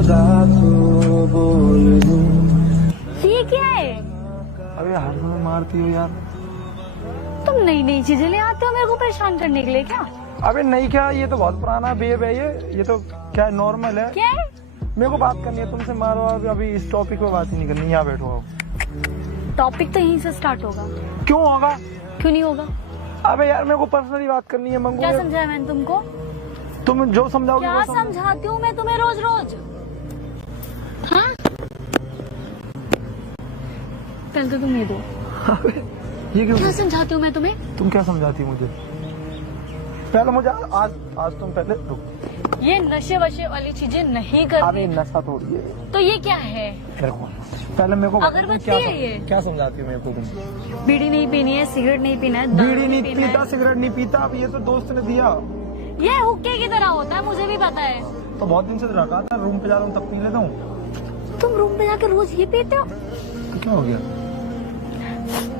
खुदा को बोल दूं। ये क्या है? अबे हर समय मारती हो यार। तुम नई नई चीजें ले आते हो मेरे को परेशान करने के लिए क्या? अबे नहीं क्या, ये तो बहुत पुराना बेब है। ये तो क्या नॉर्मल है। क्या है? मेरे को बात करनी है तुमसे। मारो अभी इस टॉपिक पे बात ही नहीं करनी। यहाँ बैठो आप। टॉपिक तो यहीं से स्टार्ट होगा। क्यों होगा? क्यों नहीं होगा? अबे यार मेरे को पर्सनली बात करनी है मंगू। क्या समझाया मैंने तुमको? तुम जो समझाओगे क्या समझाती हूँ मैं तुम्हें रोज रोज? हाँ, पहले तो तुम ये दो। ये क्यों? क्या समझाती हूँ मैं तुम्हें? तुम क्या समझाती मुझे? पहले मुझे आज तुम पहले रुक। ये नशे वशे वाली चीजें नहीं करनी। अरे नशा थोड़ी है। तो ये क्या है? पहले मेरे को अगरबत्ती है ये। क्या समझाती हो मेरे को तुम? बीड़ी नहीं पीनी है, सिगरेट नहीं पीना है, दारू बीड़ी नहीं पीना पीता, है। सिगरेट नहीं पीता। अब ये तो दोस्त ने दिया। ये हुक्के की तरह होता है, मुझे भी पता है। तो बहुत दिन से रखा था, रूम पे जा रहा हूँ तब पी लेता हूँ। तुम रूम पे जाके रोज ये पीते हो? तो क्या हो गया?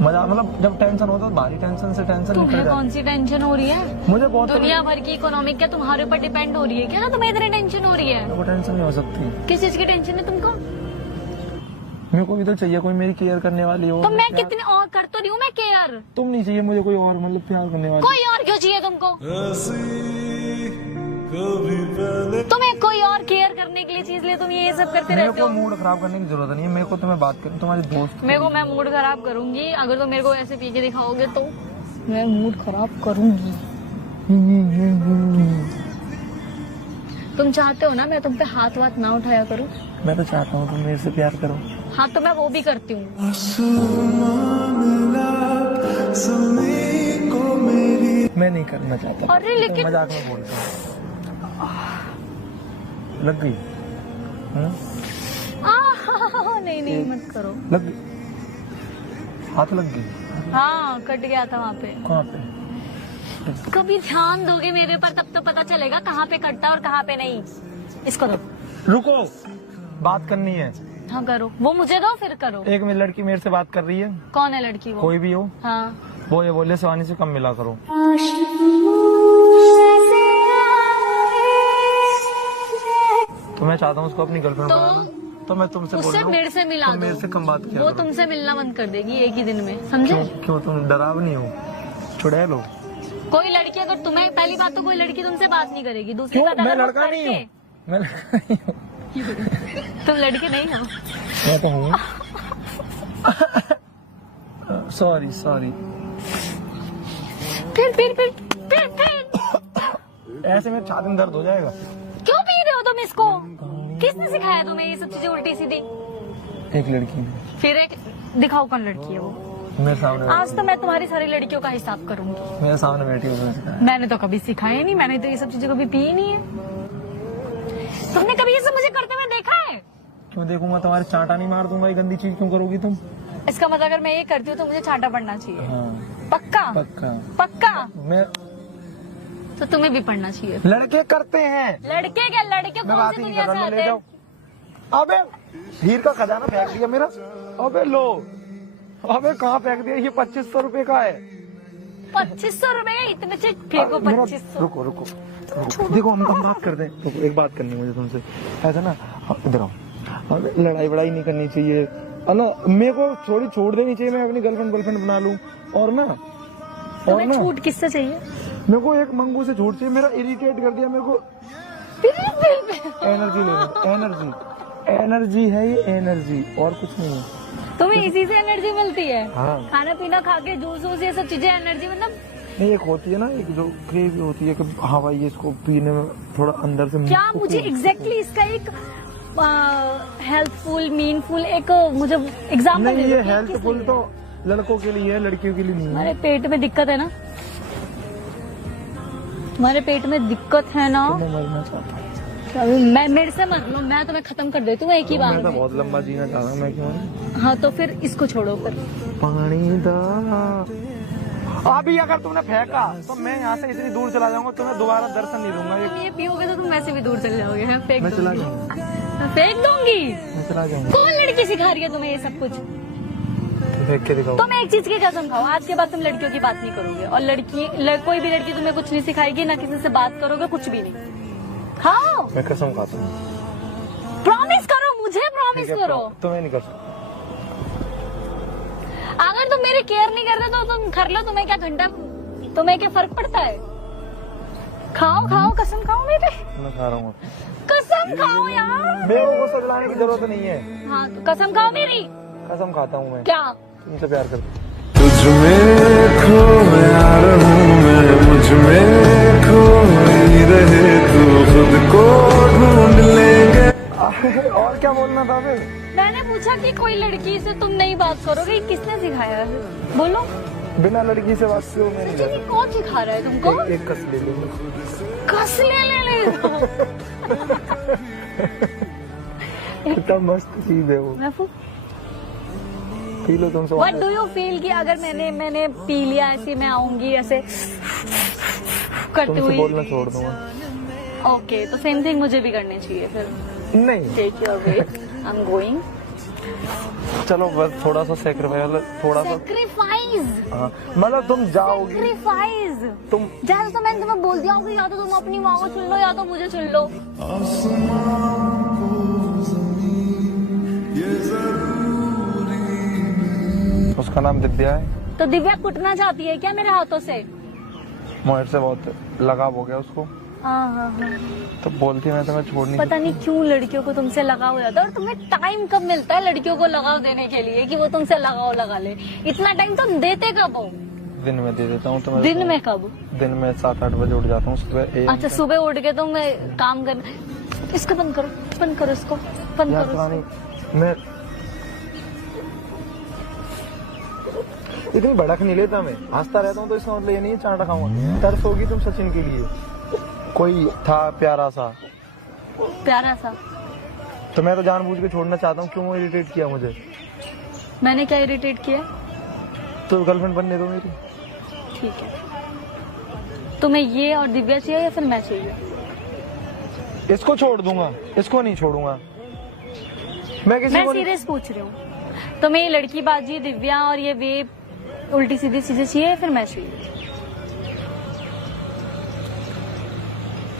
मजा मतलब जब टेंशन होता है, भारी टेंशन से टेंशन निकल तुम्हें जाती कौन सी टेंशन हो रही है? मुझे बहुत दुनिया भर की इकोनॉमिक क्या तुम्हारे ऊपर डिपेंड हो रही है क्या? ना तुम्हें इतनी टेंशन हो रही है? वो टेंशन नहीं हो सकती। किस चीज की टेंशन है तुमको? मेरे को भी तो चाहिए कोई मेरी केयर करने वाली हो। तो मैं कितने और कर तो रही हूँ मैं केयर। तुम नहीं चाहिए मुझे कोई और, मतलब प्यार करने वाली। कोई और क्यों चाहिए तुमको? तुम्हें कोई और केयर करने के लिए चीज ले, तुम ये सब करते मेरे रहते को हो। मूड खराब करने की जरूरत नहीं है। मेरे को तुम्हें बात करनी, तुम्हारे दोस्त। मेरे को मैं मूड खराब करूंगी अगर तुम मेरे को ऐसे पी के दिखाओगे तो मैं मूड खराब करूंगी। तुम चाहते हो ना मैं तुम पे हाथ वाथ ना उठाया करूं? मैं तो चाहता हूँ तुम मेरे से प्यार करो। हाँ तो मैं वो भी करती हूँ। मैं नहीं करना चाहता। अरे लेकिन मजाक में बोलता हूँ। लग गई? नहीं मत करो। लग गई? हाथ लग गई? हाँ कट गया था वहाँ पे। कहाँ पे? कभी ध्यान दोगे मेरे पर तब तो पता चलेगा कहाँ पे कटता और कहाँ पे नहीं। इसको दो। रुको, बात करनी है। हाँ करो, वो मुझे दो फिर करो। एक मेरी लड़की मेरे से बात कर रही है। कौन है लड़की वो? कोई भी हो। हाँ वो ये बोले शिवानी से कम मिला करो। तो मैं चाहता हूँ उसको अपनी गर्लफ्रेंड बनाना। तो मैं तुमसे बोल उससे रहा हूँ मेरे से मिला तुम दो। मेरे से कम बात किया वो करो। तुमसे मिलना बंद कर देगी एक ही दिन में, समझे? क्यों तुम डरावनी हो? चुड़ैल हो? कोई लड़की अगर तुम्हें, पहली बात तो कोई लड़की तुमसे बात नहीं करेगी, दूसरी बात मैं अगर वो लड़का नहीं हूँ। करके- मैं लड़का नहीं हूँ। तुम लड़के नहीं हो। मैं तो हूँ। सॉरी। फिर ऐसे में छाती में दर्द हो जाएगा। क्यों पी रहे हो तुम इसको? किसने सिखाया तुम्हें ये सब चीजें उल्टी सीधी? एक लड़की ने। फिर एक दिखाओ कौन लड़की है वो। मेरे सामने आज तो मैं तुम्हारी सारी लड़कियों का हिसाब करूंगी। मेरे सामने बैठी हो। मैंने तो कभी सिखाया नहीं, मैंने तो ये सब चीजें कभी पी ही नहीं है। तुमने कभी ये सब मुझे करते हुए देखा है? क्यों देखूंगा? तुम्हारे चांटा नहीं मार दूंगा। ये गंदी चीज क्यों करोगी तुम? इसका मतलब अगर मैं ये करती हूँ तो मुझे चांटा पड़ना चाहिए। हाँ पक्का? पक्का? मैं तो तुम्हें भी पढ़ना चाहिए। लड़के करते हैं। लड़के क्या? लड़के मैं कौन बात सी ही नहीं दुनिया कर से रहा। आते ले हैं? जाओ। अबे हीर का खजाना फेंक दिया मेरा। अबे लो। अबे कहाँ फेंक दिया? ये 2500 रुपए का है। 2500 रुपए? इतने से फेंको 2500। रुको देखो हम बात करते हैं। रुको, एक बात करनी है मुझे तुमसे। ऐसा ना, इधर आओ। अबे लड़ाई वड़ाई नहीं करनी चाहिए। अला मेरे को थोड़ी छोड़ देनी चाहिए। मैं अपनी गर्लफ्रेंड बना लूं। और ना छूट किससे चाहिए? मेरे को एक मंगू से छूट चाहिए। मेरा इरिटेट कर दिया मेरे को। एनर्जी ले। एनर्जी है ये, एनर्जी और कुछ नहीं है। तुम्हें इसी से एनर्जी मिलती है? हाँ। खाना पीना खा के जूस वूस ये सब चीजें एनर्जी मतलब? नहीं, एक होती है ना, एक जो क्रेज होती है कि हाँ भाई इसको पीने में थोड़ा अंदर से। क्या मुझे एग्जैक्टली इसका एक हेल्पफुल मीनफुल एक मुझे एग्जाम्पल नहीं, दे ये दो कि हेल्पफुल किस तो लड़कों के लिए है, लड़कियों के लिए नहीं है। हमारे पेट में दिक्कत है ना? तुम्हारे पेट में दिक्कत है ना? मैं मरना चाहता हूँ। अभी मैं मेरे से मत लो, मैं तुम्हें खत्म कर देती हूँ एक ही बार मैं तो में। बहुत लंबा जीना चाह रहा हूँ। मैं क्यों? हाँ तो फिर इसको छोड़ो फिर। पानी दा। अभी अगर तुमने फेंका तो मैं यहाँ से इतनी दूर चला जाऊंगा, तुम्हें दोबारा दर्शन नहीं दूंगा। तुम ये पियोगे तो तुम वैसे भी दूर चले जाओगे। मैं फेंक मैं चला दूंगी। जाऊंगा। मैं फेंक दूंगी। मैं चला जाऊंगा। कौन लड़की सिखा रही है तुम्हें ये सब कुछ? फेंक के दिखाओ। तुम एक चीज की कसम खाओ, आज के बाद तुम लड़कियों की बात नहीं करोगे और कोई भी लड़की तुम्हें कुछ नहीं सिखाएगी, ना किसी से बात करोगे, कुछ भी नहीं। खाओ। मैं कसम खाता हूँ। मुझे प्रॉमिस करो। तुम्हें नहीं कर सकता। अगर तुम मेरी केयर नहीं करते तो तुम कर लो, तुम्हें क्या घंटा, तुम्हें क्या फर्क पड़ता है? खाओ खाओ, कसम खाओ मेरे। मैं खा रहा हूँ। कसम खाओ यार। मेरे को गुस्सा दिलाने की जरूरत नहीं है। हाँ तो कसम खाओ मेरी। कसम खाता हूँ मैं। क्या? तुमसे प्यार करता हूँ। तुझ में खोया रहूं मैं, मुझ में खोई रहे तू, खुद को ढूंढ लेंगे। और क्या बोलना था फिर? मैंने पूछा कि कोई लड़की से तुम नहीं बात करोगे, किसने सिखाया? बोलो। बिना लड़की से बात क्यों मैं नहीं सच्ची करता? कौन सिखा रहा है तुमको? एक कस ले लो। कस ले कितना मस्त चीज है वो। मैं पी लो तुम। व्हाट डू यू फील कि अगर मैंने पी लिया ऐसे मैं आऊंगी ऐसे करते तुमसे हुए? बोलना छोड़ दूंगा। ओके तो सेम थिंग मुझे भी करनी चाहिए फिर। नहीं take your wait, I am going. चलो बस थोड़ा सा सेक्रीफाइस, थोड़ा सा। सेक्रीफाइस? हाँ, मतलब तुम जाओगी। सेक्रीफाइस तुम जैसे तो मैंने तुम्हें बोल दिया होगा, या तो तुम अपनी माँ को चुन लो या तो मुझे चुन लो। उसका नाम दिव्या है। तो दिव्या कुटना चाहती है क्या मेरे हाथों से? मोहित से बहुत लगाव हो गया उसको, हाँ। तो बोलती मैं तुम्हें छोड़ नहीं पता नहीं क्यों लड़कियों को तुमसे लगाव हो जाता है। और तुम्हें टाइम कब मिलता है लड़कियों को लगाव देने के लिए कि वो तुमसे लगाव लगा ले? इतना टाइम तुम देते कब हो? दिन में दे देता हूँ तुम्हें। दिन में कब? दिन में 7-8 बजे उठ जाता हूँ सुबह। अच्छा सुबह उठ के तुम काम कर। इसको बंद करो, बंद करो इसको, बंद यार करो पुरानी इसको। मैं इतनी भड़क नहीं लेता, मैं हंसता रहता हूँ तो इसका मतलब ये नहीं है चांटा खाऊंगा। तरस होगी तुम सचिन के लिए, कोई था प्यारा सा, प्यारा सा। तो मैं तो जानबूझ के छोड़ना चाहता हूँ। क्यों इरिटेट किया मुझे? मैंने क्या इरिटेट किया? तो गर्लफ्रेंड बनने दो मेरी। ठीक है, तुम्हें ये और दिव्या चाहिए या फिर मैं चाहिए? इसको छोड़ दूंगा, इसको नहीं छोड़ूंगा मैं किसी मैं को। सीरियस पूछ रही हूँ, तुम्हें ये लड़की बाजी दिव्या और ये वे उल्टी सीधी चीजें चाहिए या फिर मैं चाहिए?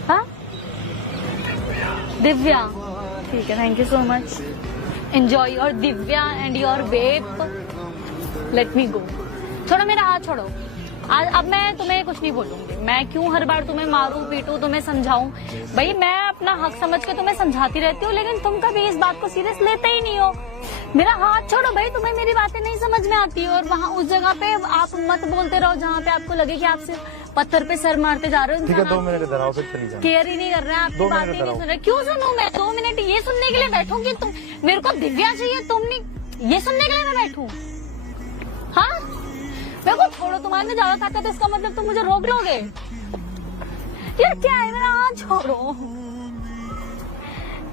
हाँ दिव्या, ठीक है, thank you so much, enjoy your Divya and your vape, let me go. छोड़ो मेरा हाथ, छोड़ो। अब मैं तुम्हें कुछ नहीं बोलूंगी। मैं क्यों हर बार तुम्हें मारूं पीटूं, तुम्हें समझाऊं? भाई मैं अपना हक समझ के तुम्हें समझाती रहती हूँ, लेकिन तुम कभी इस बात को सीरियस लेते ही नहीं हो। मेरा हाथ छोड़ो भाई, तुम्हें मेरी बातें नहीं समझ में आती। और वहाँ उस जगह पे आप मत बोलते रहो जहाँ पे आपको लगे कि आप सिर्फ पत्थर पे सर मारते जा रहे हो। ठीक है 2 मिनट इधर आओ फिर चली जाओ। केयर ही नहीं कर रहे हैं, आपकी बातें नहीं सुन रहे। क्यों सुनूं मैं? 2 मिनट ये सुनने के लिए बैठूं कि तुम मेरे को दिव्या चाहिए, तुम नहीं ये सुनने के लिए मैं बैठूं? हाँ मेरे को छोड़ो, तुम्हारे में ज्यादा ताकत है इसका मतलब तुम मुझे रोक लोगे? यार क्या है, मेरा हाथ छोड़ो।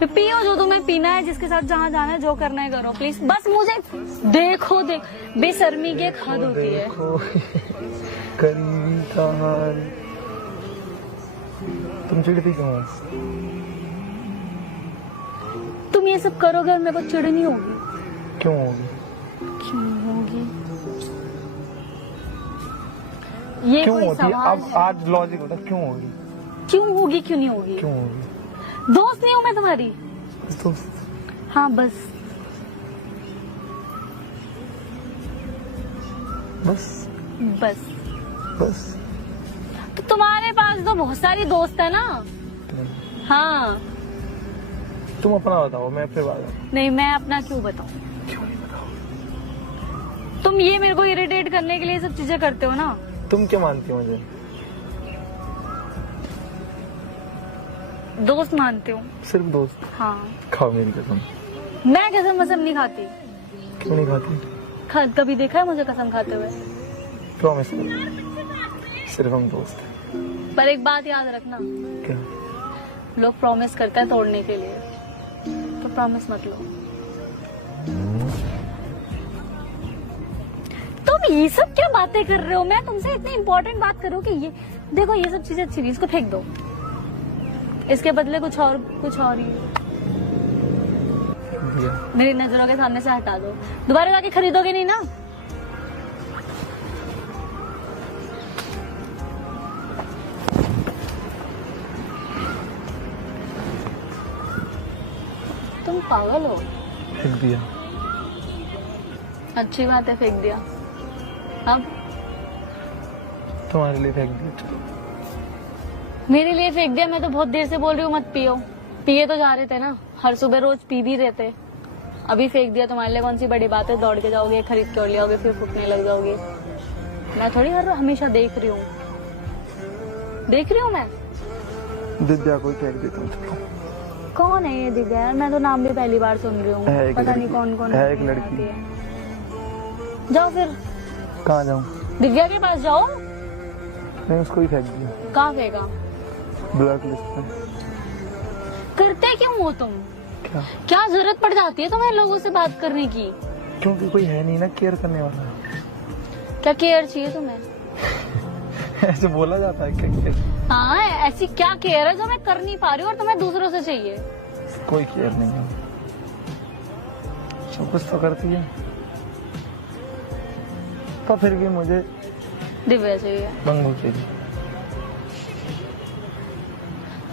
पियो जो तुम्हें पीना है, जिसके साथ जहाँ जाना है, जो करना है करो प्लीज। बस मुझे देखो, बेशर्मी की एक हद होती है। करीबी का हाल। तुम चिढ़ती क्यों हो? तुम ये सब करोगे और मेरे को चिढ़ नहीं होगी? क्यों होगी? क्यों होगी? ये क्यों कोई होती है? सवाल अब आज लॉजिक होता है, क्यों होगी? क्यों होगी, क्यों नहीं होगी? क्यों होगी? दोस्त नहीं हूँ मैं तुम्हारी? तो हाँ बस बस बस बस तो तुम्हारे पास तो बहुत सारी दोस्त है ना? हाँ तुम अपना बताओ, मैं अपने बात। नहीं, मैं अपना क्यों बताऊं? क्यों नहीं बताओ? तुम ये मेरे को इरिटेट करने के लिए सब चीजें करते हो ना? तुम क्या मानती हो मुझे? दोस्त मानते हो? सिर्फ दोस्त? हाँ। खाओ मेरी कसम। मैं कसम वसम नहीं खाती। क्यों नहीं खाती? कभी देखा है मुझे कसम खाते हुए? प्रॉमिस सिर्फ हम दोस्त हैं। पर एक बात याद रखना, क्या? लोग प्रॉमिस करते हैं तोड़ने के लिए, तो प्रॉमिस मत लो। तुम ये सब क्या बातें कर रहे हो? मैं तुमसे इतनी इंपॉर्टेंट बात करूँ कि ये देखो, ये सब चीजें अच्छी नहीं, इसको फेंक दो, इसके बदले कुछ और ही मेरी नजरों के सामने से हटा दो। दोबारा जाके खरीदोगे नहीं ना? तुम पागल हो। फेंक दिया। अच्छी बात है, फेंक दिया। अब तुम्हारे लिए फेंक दिया। मेरे लिए फेंक दिया? मैं तो बहुत देर से बोल रही हूँ मत पियो। पिए तो जा रहे थे ना, हर सुबह रोज पी भी रहे थे। अभी फेंक दिया, तुम्हारे लिए कौन सी बड़ी बात है? दौड़ के जाओगे, खरीद के और ले आओगे, फिर फूकने लग जाओगे। मैं थोड़ी हर हमेशा देख रही हूँ मैं। दिव्या कोई फेंक दी तुमको। कौन है ये दिव्या? यार मैं तो नाम भी पहली बार सुन रही हूँ, पता नहीं कौन कौन है। एक लड़की है। जाओ फिर। कहाँ जाऊँ? दिव्या के पास जाओ। नहीं, उसको ही फेंक दिया। कहाँ फेंका? ब्लैक लिस्ट में। करते क्यों हो तुम? क्या जरूरत पड़ जाती है तुम्हें लोगों से बात करने की? क्योंकि कोई है नहीं ना केयर करने वाला। क्या केयर चाहिए तुम्हें? ऐसे बोला जाता है क्या? हाँ, ऐसी क्या केयर है जो मैं कर नहीं पा रही हूँ और तुम्हें दूसरों से चाहिए? कोई केयर नहीं है। सब कुछ तो करती है, पर फिर भी मुझे दिव्या चाहिए। मंगू चाहिए।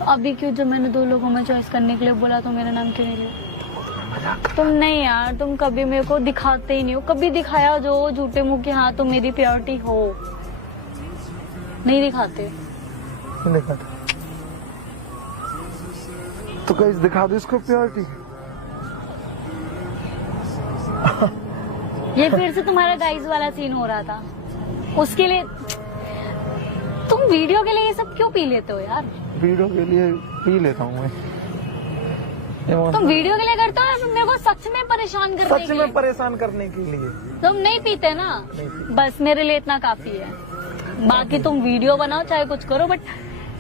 अभी क्यों, जब मैंने 2 लोगों में चॉइस करने के लिए बोला तो मेरा नाम क्यों नहीं लिया? तुम नहीं यार, तुम कभी मेरे को दिखाते ही नहीं हो। कभी दिखाया जो झूठे मुंह की हाँ तुम मेरी प्योरिटी हो? नहीं दिखाते। दिखाते तो गाइस दिखा दो इसको प्योरिटी। ये फिर से तुम्हारा गाइस वाला सीन हो रहा था। उसके लिए तुम वीडियो के लिए ये सब क्यों पी लेते हो यार? वीडियो के लिए पी लेता हूँ मैं। तुम वीडियो के लिए करते हो या फिर मेरे को सच में परेशान करने सच के लिए? में परेशान करने के लिए। तुम नहीं पीते ना, बस मेरे लिए इतना काफी है। बाकी तुम वीडियो बनाओ चाहे कुछ करो, बट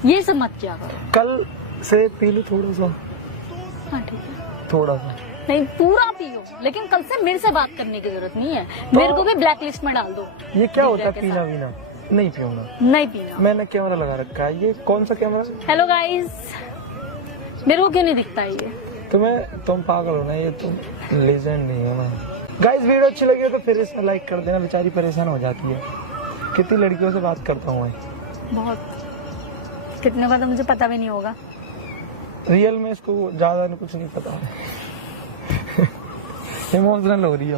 ये सब मत किया करो। कल से पी लो थोड़ा सा। हाँ ठीक है, थोड़ा सा नहीं पूरा पियो, लेकिन कल से मेरे से बात करने की जरूरत नहीं है। मेरे को भी ब्लैक लिस्ट में डाल दो। ये क्या होता है पीना वीना? नहीं पीऊंगा। नहीं पीना। मैंने कैमरा लगा रखा है। ये कौन सा कैमरा? हेलो गाइस, मेरे को क्यों नहीं दिखता ये? तुम पागल हो ना, ये तुम लेजेंड नहीं हो ना। गाइस वीडियो अच्छी लगी हो तो फिर इसमें लाइक कर देना, बेचारी परेशान हो जाती है। कितनी लड़कियों से बात करता हूँ मैं? बहुत। कितने का तो मुझे पता भी नहीं होगा। रियल में इसको ज्यादा कुछ नहीं पता। इमोशनल हो रही है।